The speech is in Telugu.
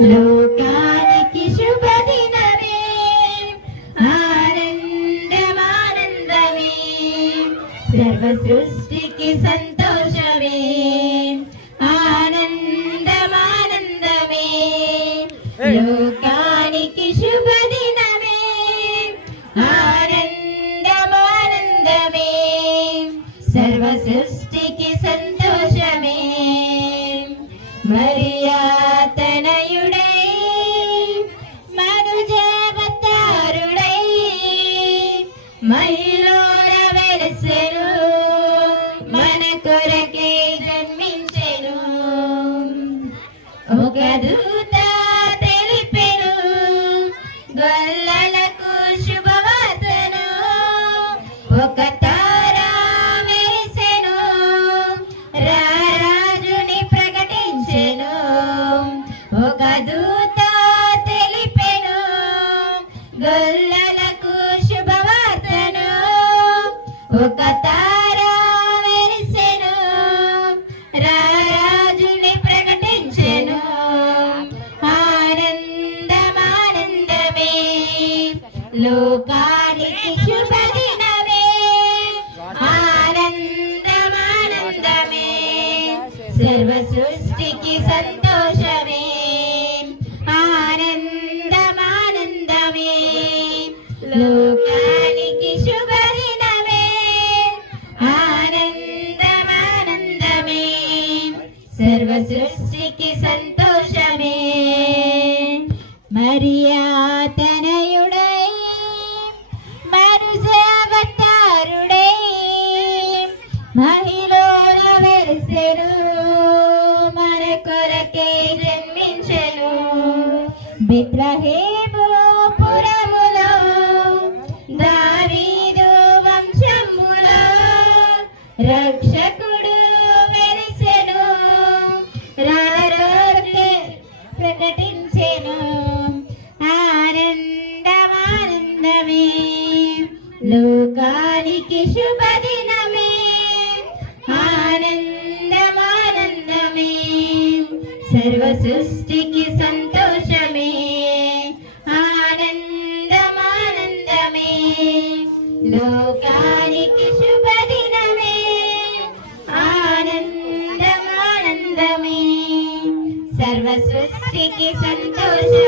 లోకానికి శుభదినమే, ఆనందమానందమే, సర్వ సృష్టికి సంతోషమే, ఆనందమానందమే. లోకానికి శుభదినమే, ఆనందమానందమే, సర్వ సృష్టికి సంతోషమే. మరియా తనయుడై మనుజావతారుడై మహిళోర వెలసెను, మన కొరకే జన్మించెను. ఒక దూత తెలిపెను గొల్లలకు శుభవార్తను, ఒక తారా మెరిసెను రారాజుని ప్రకటించెను. ఒక దూత తెలిపెను గొల్లలకు శుభవార్తను, ఒక తారా మెరిసెను రారాజుని ప్రకటించెను. ఆనందమానందమే, లోకానికి శుభదినమే, ఆనందమానందమే, సర్వ సృష్టికి సంతోషమే, ఆనందమానందమే. లోకానికి శుభదినమే, ఆనందమానందమే, సర్వ సృష్టికి సంతోషమే. మరియా తనయుడై మనుజావతారుడై మహిళోర వెలిసెను, మన కొరకే జన్మించెను. బెత్లెహేము పురములో దావీదు వంశములో రక్షకుడు వెలిసెను, రారోర్కే ప్రకటించెను. ఆనందమానందమే, లోకానికి శుభదినమే, ఆనందమానందమే, సర్వ సృష్టికి సంతోషమే, ఆనందమానందమే. లోకానికి శుభదినమే, ఆనందమానందమే, సర్వ సృష్టికి సంతోషమే.